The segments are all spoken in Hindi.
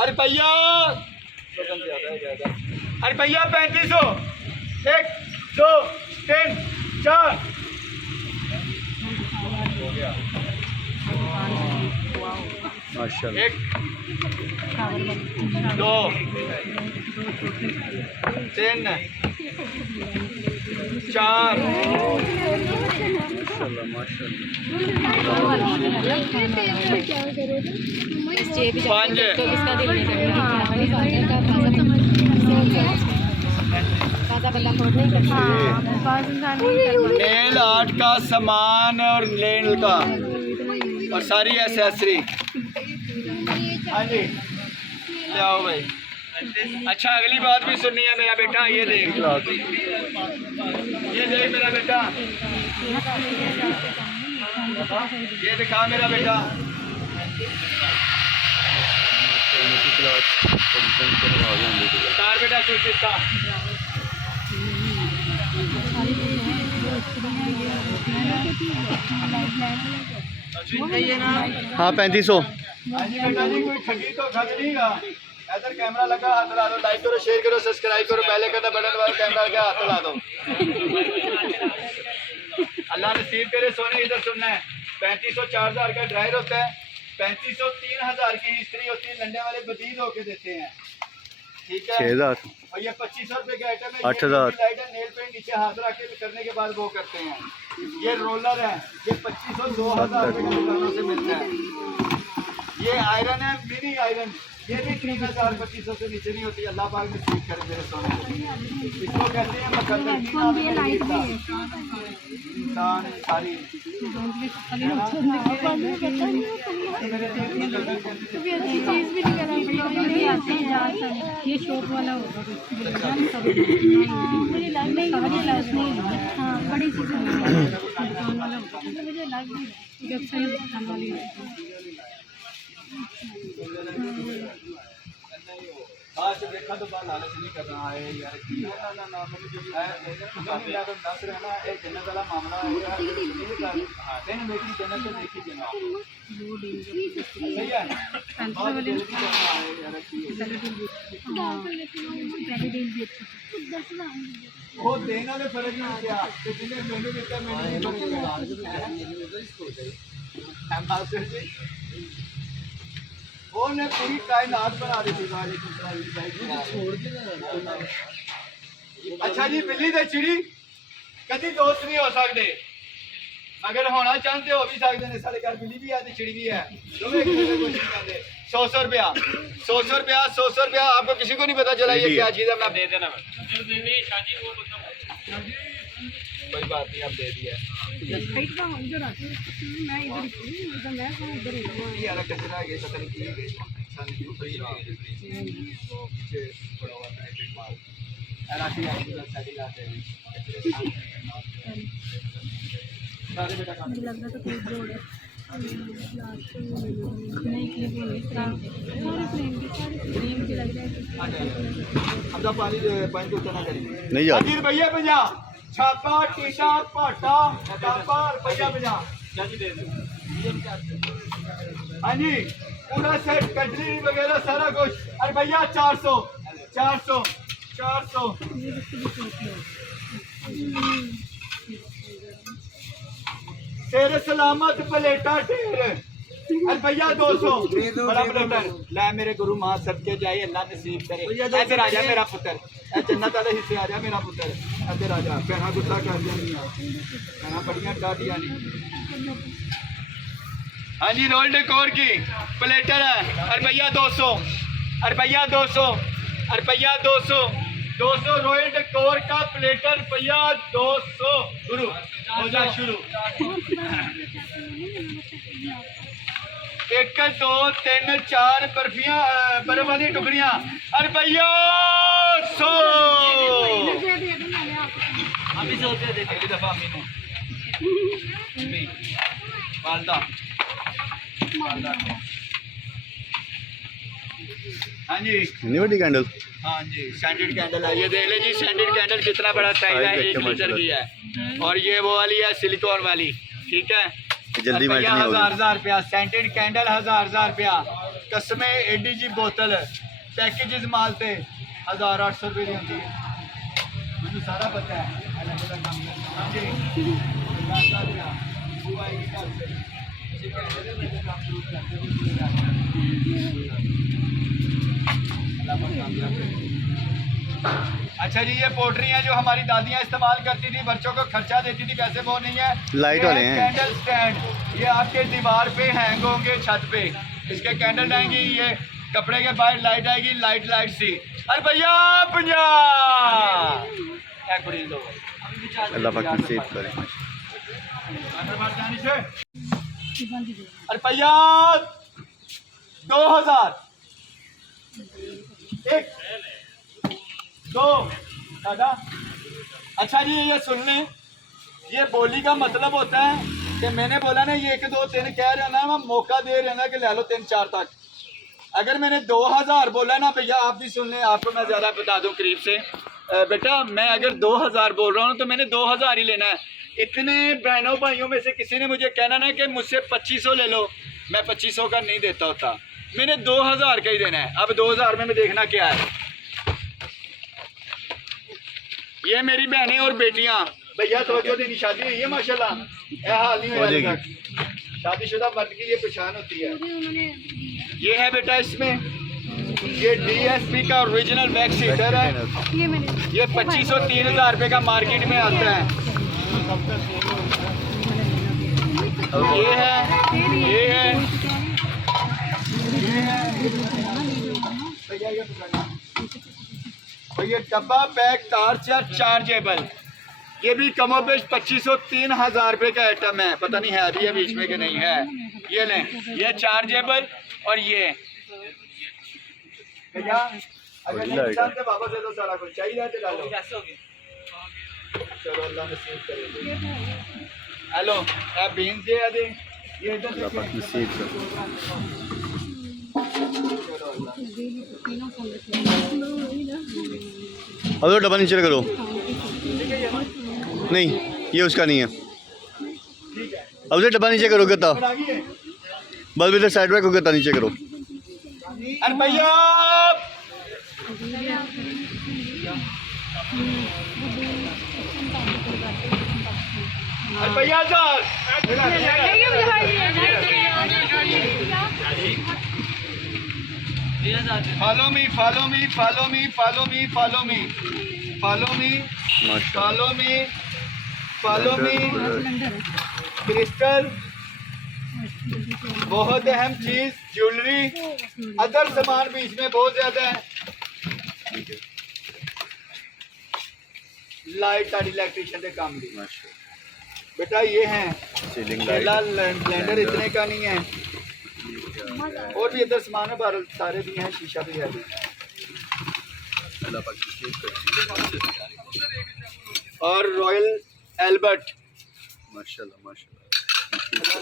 अरे भैया, अरे भैया 3500, 1 2 3 4 हो गया। माशाल्लाह। 1 2 3 4 नेल आर्ट का सामान और नेल का और सारी एसेसरी। हाँ जी, ले आओ भाई। अच्छा, अगली बात भी सुननी है मेरा बेटा। ये देख मेरा बेटा, ये दिखा मेरा बेटा। तार बेटा स्विच इसका। हाँ 3500। हाँ जी बेटा जी, कोई ठगी तो खग नहीं गा। इधर कैमरा लगा, हाथ ला दो, लाइक करो, शेयर करो, सब्सक्राइब करो, पहले करना बटन वाला कैमरा लगा, हाथ ला दो। अल्लाह नसीब करे सोने। इधर सुनना है, 3500 4000 का ड्रायर होता है, 3500 3000 की इस्त्री होती है, लंडे वाले बदीद होके देते हैं, ठीक है। 6000 और ये 2500 रुपए का आइटम है। 8000 नेल पेंट नीचे हाथ रख के करने के बाद वो करते हैं। ये रोलर है, ये 2500 2000 रुपए की दुकानों से मिलता है। ये आयरन है, मिनी आयरन, ये भी 3000 2500 से नीचे नहीं होती। अल्लाह पाक ने ठीक करे मेरे सोने। इसको कहते हैं मुकद्दर की इंसान सारी। ये शॉप वाला होगा, बड़ी सी दुकान वाला होगा, मुझे लग वेबसाइट दुकान वाली। आज देखा तो बात लालच नहीं कर रहा है यार। ना मुझे जो है तो दस रहना एक जन्नत वाला मामला है यार। नहीं मेरी जन्नत तो देखी जन्नत सही है। वो देना में फर्क नहीं गया, जिन्हें मैंने देता मैंने वो ने पूरी कायनात बना दी थी। अच्छा जी, बिल्ली ते चिड़ी कभी दोस्त नहीं हो सकते, अगर होना चाहते हो भी सकते हैं। साढ़े घर बिल्ली भी है, चिड़ी भी है, 100 रुपया 100 रुपया 100 रुपया। आपको किसी को नहीं पता चला ये क्या चीज़ है? मैं दे देना, कोई बात नहीं, अब दे दिया। नहीं यार भैया 50 छापा टीटा पाटा छापा रुपया 50। हाँ जी, पूरा सेट कटरी वगैरह सारा कुछ। अरे भैया 400 400 400। तेरे सलामत प्लेटा ढेर। अरे भैया 200 बड़ा प्लेटर। ला मेरे गुरु माँ सबके जाए, अल्लाह नसीब करे। इधर आ जा मेरा पुत्र, जन्नत वाले हिस्से आ जा मेरा पुत्र। इधर आ जा, भैना गुस्सा कर जानी, भैना बड़ियां डाटियां नहीं। हाँ जी, रोल डेकोर की प्लेटर है। अरे भैया 200, अरे भैया 200, अरे भैया 200 200 रॉयल डेकोर का प्लेटर भैया 200। गुरु हो जा शुरू। 1 2 3 4 बर्फियां बर्फ वाली टुकड़ियां। अरे भैया 100। अभी 100 दे दे अगली दफा अम्मी वालदा। हाँ जी, यूनिवर्सिटी कैंडल। हाँ जी, सैंडेड कैंडल है। ये देख ले जी, सैंडेड कैंडल कितना बड़ा साइज है, 1 लीटर की है। और ये वो वाली है सिलिकॉन वाली, ठीक है। जल्दी मेल्ट नहीं होगी। 1000 रुपया सेंटेड कैंडल 1000 रुपया कस्मे एडीजी बोतल पैकेजेस मालते 1800 रुपये की होती है मुझे सारा पता है अलग अलग काम करना। हाँ जी 1000 रुपया वो आएगी कल से इसी कैंडल में जो काम शुरू करते हैं। अच्छा जी ये पोट्री है जो हमारी दादियाँ इस्तेमाल करती थी बच्चों को खर्चा देती थी वैसे वो नहीं है लाइट वाले हैं कैंडल स्टैंड ये आपके दीवार पे हैंग होंगे छत पे इसके कैंडल आएंगी ये कपड़े के बाहर लाइट आएगी लाइट सी अरे भैया 50 अल्लाह पाक नसीब करे। अरे भैया 2000 एक दो दादा। अच्छा जी ये सुन लें ये बोली का मतलब होता है कि मैंने बोला ना ये 1 2 3 कह रहे ना मैं मौका दे रहे ना कि ले लो 3 4 तक। अगर मैंने 2000 बोला ना भैया आप भी सुन लें आपको मैं ज़्यादा बता दूं करीब से बेटा मैं अगर 2000 बोल रहा हूँ तो मैंने 2000 ही लेना है। इतने बहनों भाइयों में से किसी ने मुझे कहना ना कि मुझसे 2500 ले लो मैं 2500 का नहीं देता होता मैंने 2000 का ही देना है। अब 2000 में देखना क्या है ये मेरी बहनें और बेटियां भैया तवज्जो देनी शादी हुई है माशाल्लाह ये हाल नहीं हुआ शादीशुदा मर्द की ये पहचान होती है। ये है बेटा इसमें ये DSP का ओरिजिनल वैक्स हीटर है ये 2500 3000 रुपये का मार्केट में आता है। ये है भैया ये और ये डब्बा पैक टार्च चार्जेबल ये भी कमोबेश 2500 3000 रुपये का आइटम है पता नहीं है अभी ये बीच में कि नहीं है। ये लें ये चार्जेबल और ये भैया अगर नहीं चाहते बाबा से तो सारा कुछ चाहिए तो डालो चलो अल्लाह नसीब करे। हेलो आप बीन्स दे दे ये इधर अल्लाह पाक नसीब करे। अब तो डब्बा नीचे करो नहीं ये उसका नहीं है अब तो डब्बा नीचे करो गत्ता बल्ब इधर साइड में गत्ता नीचे करो। अरे भैया भैया follow me क्रिस्टल बहुत अहम चीज ज्वेलरी अदर सामान बीच में बहुत ज्यादा है। लाइट और इलेक्ट्रिशियन के काम भी बेटा ये है ब्लेंडर इतने का नहीं है और भी इधर सामान है बाहर सारे भी हैं शीशा भी है। और रॉयल एल्बर्ट माशाल्लाह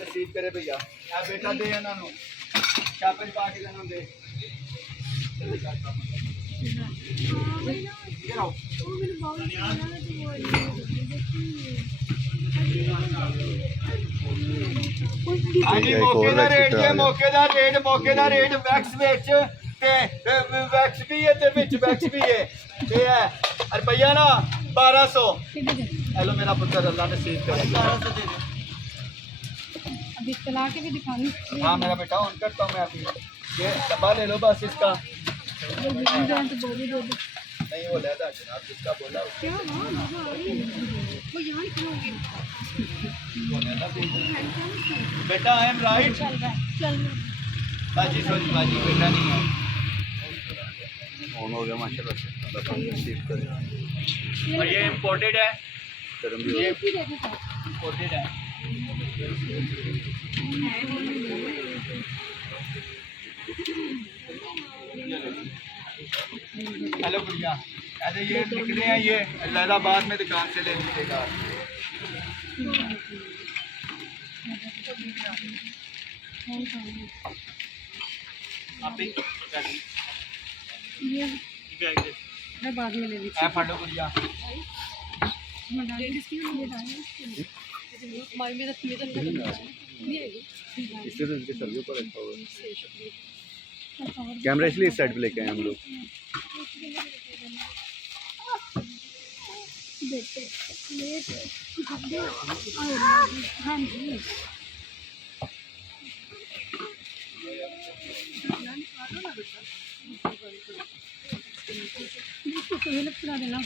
नसीब करे भैया बेटा दे इन्होंने छापे पा के देना दे हाँ जी मौके दा रेट वैक्स विच ते वैक्स भी है ते विच वैक्स भी है ते है और भैया ना 1200 हेलो मेरा पुत्र अल्लाह नसीब करे 1200 दे दे अभी चला के भी दिखानी। हाँ मेरा बेटा ऑन करता हूँ मैं अभी ये डब्बा ले लो बस इसका नहीं वो लेदा जनाब जिसका बोला बेटा आई एम राइट बाजी सॉरी बाजी बेटा नहीं है ऑन हो गया माशाल्लाह से अल्लाह पाक नसीब करे। और ये इम्पोर्टेड है गरम भी ये इम्पोर्टेड है हेलो भैया अरे ये निकले हैं ये इलाहाबाद में दुकान से ले लीजिएगा। बाद में ले लीजिए फटो भैया हमारे में इसलिए तो इनके सर्वे पर रखा हुआ है। कैमरा इसलिए इस साइड पे लेके आए हम लोग। हाँ जी करा देना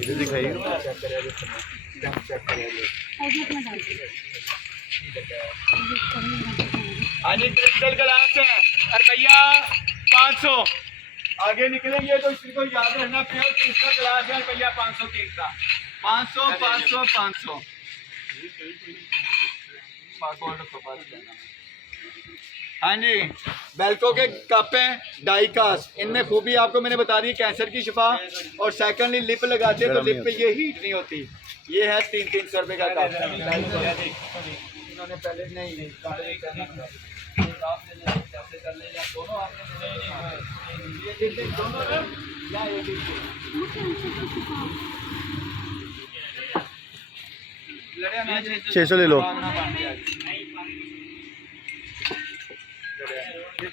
इधर दिखाइए। हाँ जी क्रिस्टल ग्लास है रुपया 500। आगे निकलेंगे तो इसको याद रखना प्योर क्रिस्टल ग्लास है रुपया 500 तीसरा 500 500 500। हाँ जी बेल्को के कप हैं डाई कास्ट। इनमें खूबी आपको मैंने बता दी कैंसर की शिफा। और सेकंडली लिप लगाते हैं तो लिप पे ये हीट नहीं होती। ये है 300-300 रुपए का कप। इन्होंने पहले नहीं दोनों 600 ले लो। ये